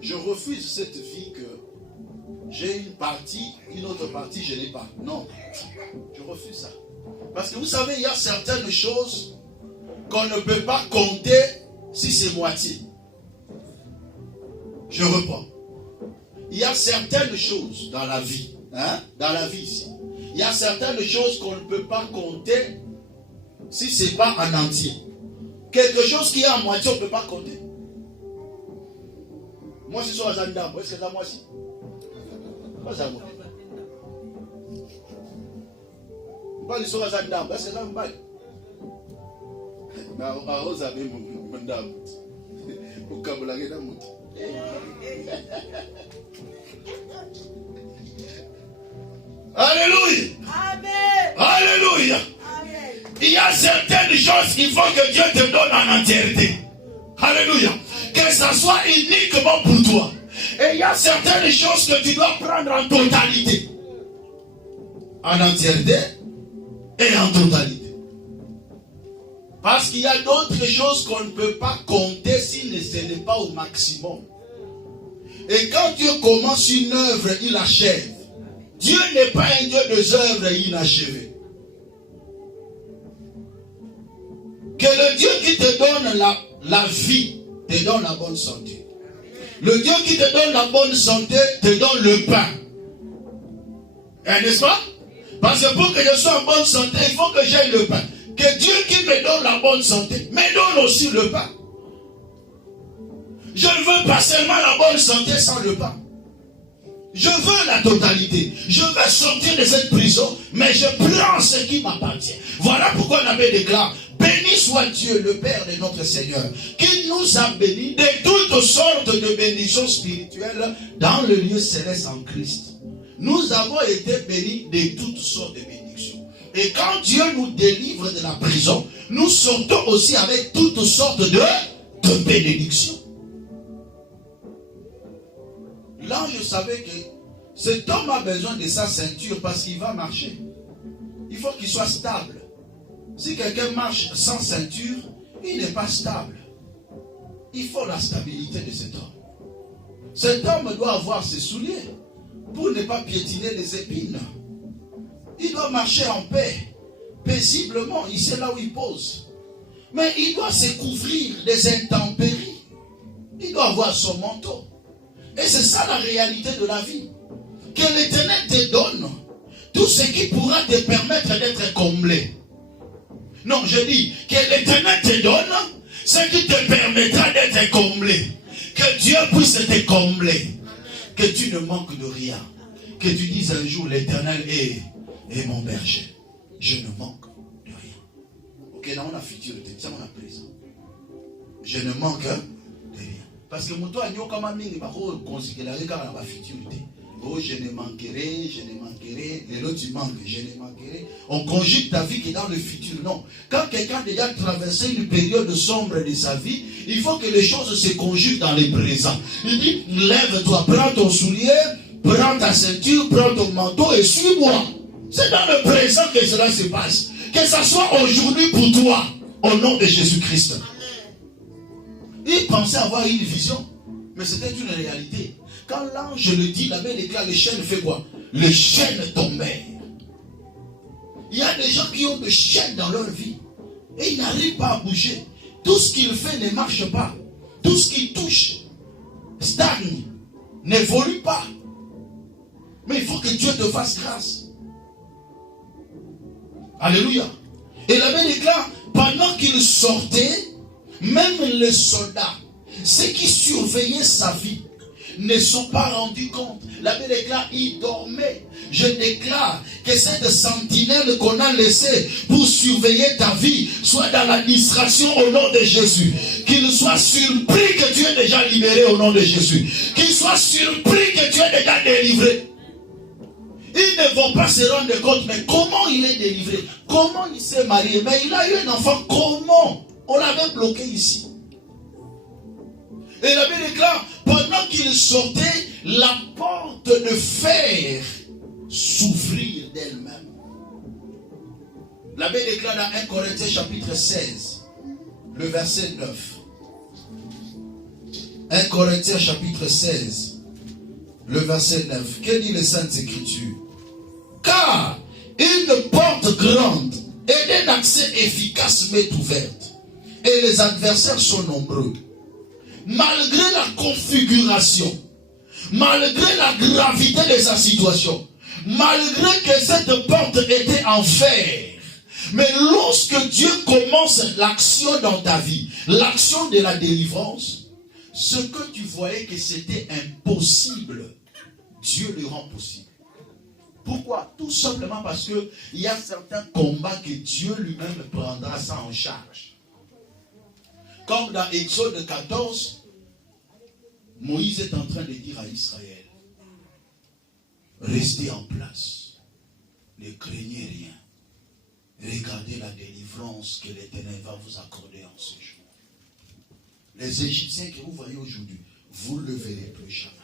Je refuse cette vie que j'ai une partie, une autre partie, je n'ai pas. Non, je refuse ça. Parce que vous savez, il y a certaines choses qu'on ne peut pas compter si c'est moitié. Je reprends. Il y a certaines choses dans la vie, dans la vie ici. Il y a certaines choses qu'on ne peut pas compter si ce n'est pas en entier. Quelque chose qui est en moitié, on ne peut pas compter. Moi, c'est sur la Zandam. Est-ce que c'est moi aussi? Pas ça, moi. Pas sur la Zandam. Est-ce que c'est moi? Vous avez mon dame. Au Kabulagé d'amour. Alléluia. Amen. Alléluia. Amen. Il y a certaines choses qu'il faut que Dieu te donne en entièreté. Alléluia. Que ça soit uniquement pour toi. Et il y a certaines choses que tu dois prendre en totalité. En entièreté et en totalité. Parce qu'il y a d'autres choses qu'on ne peut pas compter si ce n'est pas au maximum. Et quand Dieu commence une œuvre, il achève. Dieu n'est pas un Dieu des œuvres inachevées. Que le Dieu qui te donne la vie te donne la bonne santé. Le Dieu qui te donne la bonne santé te donne le pain. N'est-ce pas? Parce que pour que je sois en bonne santé, il faut que j'aie le pain. Que Dieu qui me donne la bonne santé me donne aussi le pain. Je ne veux pas seulement la bonne santé sans le pain. Je veux la totalité. Je veux sortir de cette prison, mais je prends ce qui m'appartient. Voilà pourquoi on avait déclaré: béni soit Dieu, le Père de notre Seigneur, qui nous a bénis de toutes sortes de bénédictions spirituelles dans le lieu céleste en Christ. Nous avons été bénis de toutes sortes de bénédictions. Et quand Dieu nous délivre de la prison, nous sortons aussi avec toutes sortes de bénédictions. L'ange savait que cet homme a besoin de sa ceinture parce qu'il va marcher. Il faut qu'il soit stable. Si quelqu'un marche sans ceinture, il n'est pas stable. Il faut la stabilité de cet homme. Cet homme doit avoir ses souliers pour ne pas piétiner les épines. Il doit marcher en paix, paisiblement. Il sait là où il pose. Mais il doit se couvrir des intempéries. Il doit avoir son manteau. Et c'est ça la réalité de la vie. Que l'Éternel te donne tout ce qui pourra te permettre d'être comblé. Non, je dis que l'Éternel te donne ce qui te permettra d'être comblé. Que Dieu puisse te combler. Que tu ne manques de rien. Que tu dises un jour: l'Éternel est mon berger. Je ne manque de rien. Ok, là on a futurité, ça on a présent. Je ne manque de rien. Parce que mon toit n'y a comme un mini, par contre, considérer quand on a la futurité. Oh, je ne manquerai, et l'autre tu manques, je ne manquerai. On conjugue ta vie qui est dans le futur. Non. Quand quelqu'un a déjà traversé une période sombre de sa vie, il faut que les choses se conjuguent dans le présent. Il dit: lève-toi, prends ton soulier, prends ta ceinture, prends ton manteau et suis-moi. C'est dans le présent que cela se passe. Que ça soit aujourd'hui pour toi, au nom de Jésus-Christ. Il pensait avoir une vision, mais c'était une réalité. Quand l'ange le dit, la Bible déclare: les chaînes fait quoi? Les chaînes tombèrent. Il y a des gens qui ont des chaînes dans leur vie et ils n'arrivent pas à bouger. Tout ce qu'il fait ne marche pas. Tout ce qu'il touche stagne, n'évolue pas. Mais il faut que Dieu te fasse grâce. Alléluia. Et la Bible déclare: pendant qu'il sortait, même les soldats, ceux qui surveillaient sa vie, ne sont pas rendus compte. La Bible déclare: il dormait. Je déclare que cette sentinelle qu'on a laissée pour surveiller ta vie soit dans la distraction au nom de Jésus. Que qu'il soit surpris que tu es déjà libéré au nom de Jésus. Qu'il soit surpris que tu es déjà délivré. Ils ne vont pas se rendre compte, mais comment il est délivré? Comment il s'est marié? Mais il a eu un enfant, comment? On l'avait bloqué ici. Et la Bible déclare, pendant qu'il sortait, la porte de fer s'ouvrit d'elle-même. La Bible déclare dans 1 Corinthiens chapitre 16, le verset 9. 1 Corinthiens chapitre 16, le verset 9. Que dit les Saintes Écritures? Car une porte grande et d'un accès efficace m'est ouverte, et les adversaires sont nombreux. Malgré la configuration, malgré la gravité de sa situation, malgré que cette porte était en fer, mais lorsque Dieu commence l'action dans ta vie, l'action de la délivrance, ce que tu voyais que c'était impossible, Dieu le rend possible. Pourquoi? Tout simplement parce que il y a certains combats que Dieu lui-même prendra ça en charge. Comme dans Exode 14, Moïse est en train de dire à Israël, restez en place, ne craignez rien, regardez la délivrance que l'Éternel va vous accorder en ce jour. Les Égyptiens que vous voyez aujourd'hui, vous ne le verrez plus jamais.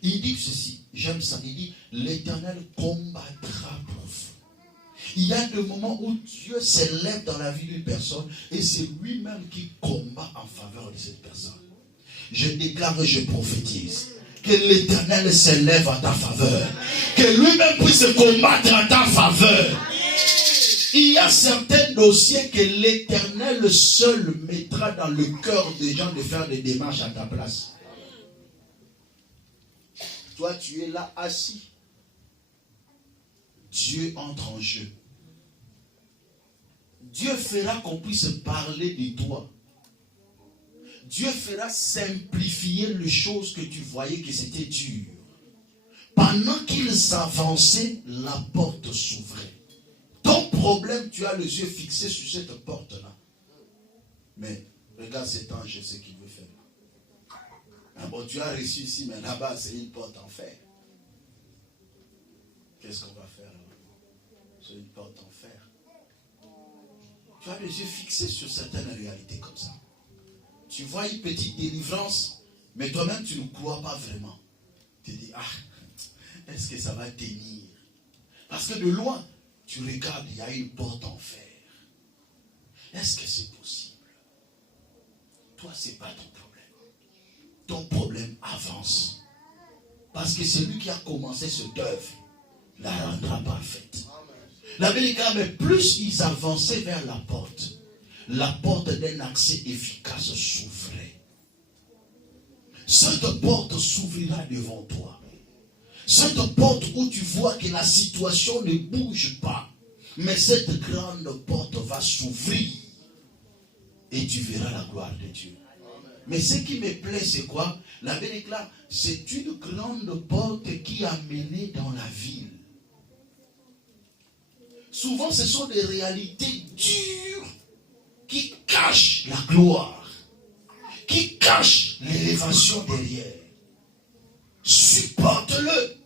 Il dit ceci, j'aime ça, il dit, l'Éternel combattra pour vous. Il y a des moments où Dieu s'élève dans la vie d'une personne et c'est lui-même qui combat en faveur de cette personne. Je déclare et je prophétise que l'Éternel s'élève en ta faveur. Que lui-même puisse combattre en ta faveur. Il y a certains dossiers que l'Éternel seul mettra dans le cœur des gens de faire des démarches à ta place. Toi, tu es là assis. Dieu entre en jeu. Dieu fera qu'on puisse parler de toi. Dieu fera simplifier les choses que tu voyais que c'était dur. Pendant qu'ils avançaient, la porte s'ouvrait. Ton problème, tu as les yeux fixés sur cette porte-là. Mais regarde cet ange, je sais ce qu'il veut faire. Ah bon, tu as reçu ici, mais là-bas, c'est une porte en fer. Qu'est-ce qu'on va faire là? C'est une porte en fer. Tu as les yeux fixés sur certaines réalités comme ça. Tu vois une petite délivrance, mais toi-même, tu ne crois pas vraiment. Tu dis, est-ce que ça va tenir? Parce que de loin, tu regardes, il y a une porte en fer. Est-ce que c'est possible? Toi, ce n'est pas ton problème. Ton problème avance. Parce que celui qui a commencé cette œuvre la rendra parfaite. La vérité, mais plus ils avançaient vers la porte d'un accès efficace s'ouvrait. Cette porte s'ouvrira devant toi. Cette porte où tu vois que la situation ne bouge pas, mais cette grande porte va s'ouvrir et tu verras la gloire de Dieu. Mais ce qui me plaît, c'est quoi? La Bible déclare, c'est une grande porte qui a mené dans la ville. Souvent, ce sont des réalités dures qui cachent la gloire, qui cachent l'élévation derrière. Supporte-le,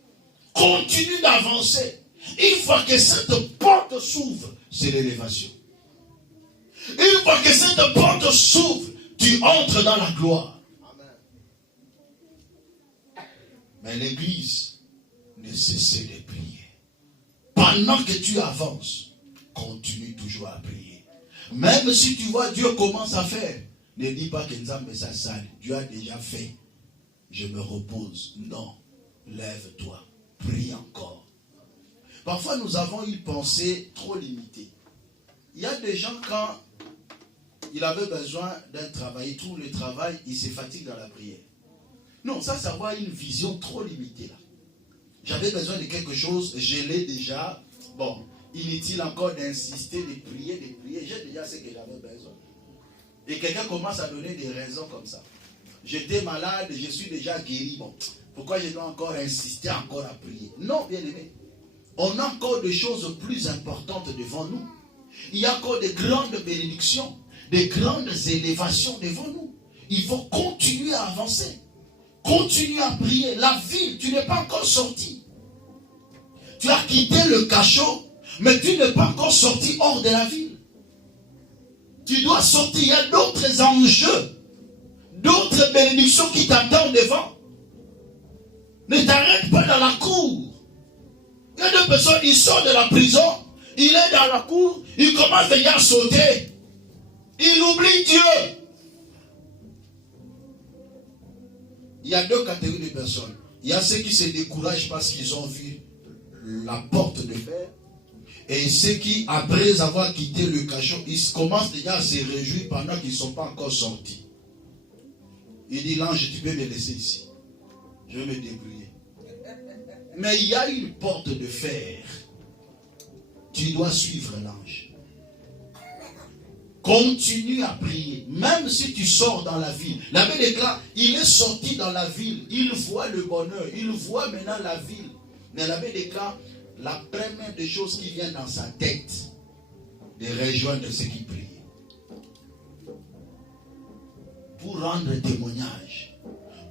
continue d'avancer. Une fois que cette porte s'ouvre, c'est l'élévation. Une fois que cette porte s'ouvre, tu entres dans la gloire. Mais l'église ne cesse de prier. Pendant que tu avances, continue toujours à prier. Même si tu vois Dieu commence à faire, ne dis pas que Nzambe ça sale. Dieu a déjà fait. Je me repose. Non. Lève-toi. Prie encore. Parfois, nous avons une pensée trop limitée. Il y a des gens, quand il avait besoin d'un travail, il trouve le travail, il se fatigue dans la prière. Non, ça va une vision trop limitée là. J'avais besoin de quelque chose, je l'ai déjà. Bon, inutile encore d'insister, de prier. J'ai déjà ce que j'avais besoin. Et quelqu'un commence à donner des raisons comme ça. J'étais malade, je suis déjà guéri. Bon, pourquoi je dois encore insister encore à prier? Non, bien aimé. On a encore des choses plus importantes devant nous. Il y a encore de grandes bénédictions, de grandes élévations devant nous. Il faut continuer à avancer. Continuer à prier. La ville, tu n'es pas encore sorti. Tu as quitté le cachot, mais tu n'es pas encore sorti hors de la ville. Tu dois sortir. Il y a d'autres enjeux, d'autres bénédictions qui t'attendent devant. Ne t'arrête pas dans la cour. Il y a deux personnes, ils sortent de la prison, il est dans la cour, il commence déjà à sauter. Il oublie Dieu. Il y a deux catégories de personnes. Il y a ceux qui se découragent parce qu'ils ont vu la porte de fer. Et ceux qui, après avoir quitté le cachot, ils commencent déjà à se réjouir pendant qu'ils ne sont pas encore sortis. Il dit, l'ange, tu peux me laisser ici. Je vais me débrouiller. Mais il y a une porte de fer. Tu dois suivre l'ange. Continue à prier. Même si tu sors dans la ville. La Bible déclare, il est sorti dans la ville. Il voit le bonheur. Il voit maintenant la ville. Mais la Bible déclare, la première des choses qui vient dans sa tête, de rejoindre ceux qui prient. Pour rendre témoignage.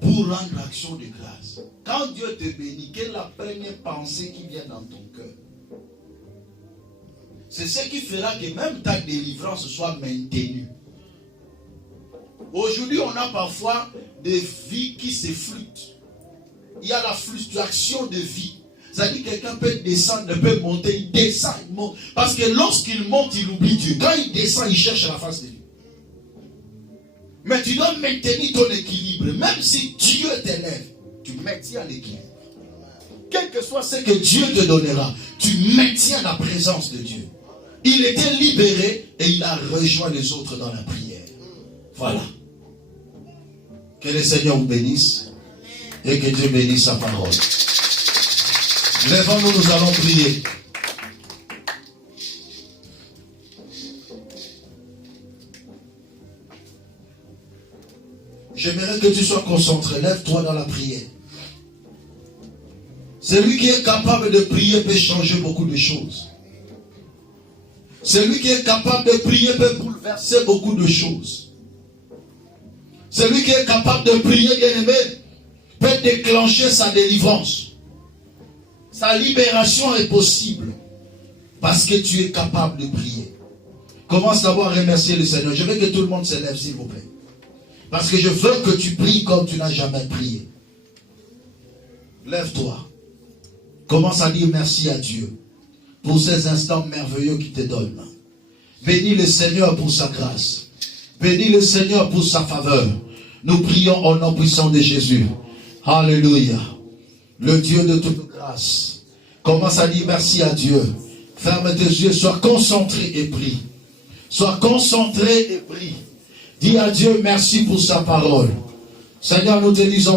Pour rendre action de grâce. Quand Dieu te bénit, quelle est la première pensée qui vient dans ton cœur? C'est ce qui fera que même ta délivrance soit maintenue. Aujourd'hui, on a parfois des vies qui s'effluent. Il y a la fluctuation de vie. C'est-à-dire que quelqu'un peut descendre, peut monter, il descend, il monte. Parce que lorsqu'il monte, il oublie Dieu. Quand il descend, il cherche la face de Dieu. Mais tu dois maintenir ton équilibre. Même si Dieu t'élève, tu maintiens l'équilibre. Quel que soit ce que Dieu te donnera, tu maintiens la présence de Dieu. Il était libéré et il a rejoint les autres dans la prière. Voilà. Que le Seigneur vous bénisse et que Dieu bénisse sa parole. Lèvons-nous, nous allons prier. J'aimerais que tu sois concentré. Lève-toi dans la prière. Celui qui est capable de prier peut changer beaucoup de choses. Celui qui est capable de prier peut bouleverser beaucoup de choses. Celui qui est capable de prier, bien-aimé, peut déclencher sa délivrance. Sa libération est possible. Parce que tu es capable de prier. Commence d'abord à remercier le Seigneur. Je veux que tout le monde se lève, s'il vous plaît. Parce que je veux que tu pries comme tu n'as jamais prié. Lève-toi. Commence à dire merci à Dieu pour ces instants merveilleux qu'il te donne. Bénis le Seigneur pour sa grâce. Bénis le Seigneur pour sa faveur. Nous prions au nom puissant de Jésus. Alléluia. Le Dieu de toute grâce. Commence à dire merci à Dieu. Ferme tes yeux, sois concentré et prie. Sois concentré et prie. Dis à Dieu merci pour sa parole. Seigneur, nous te disons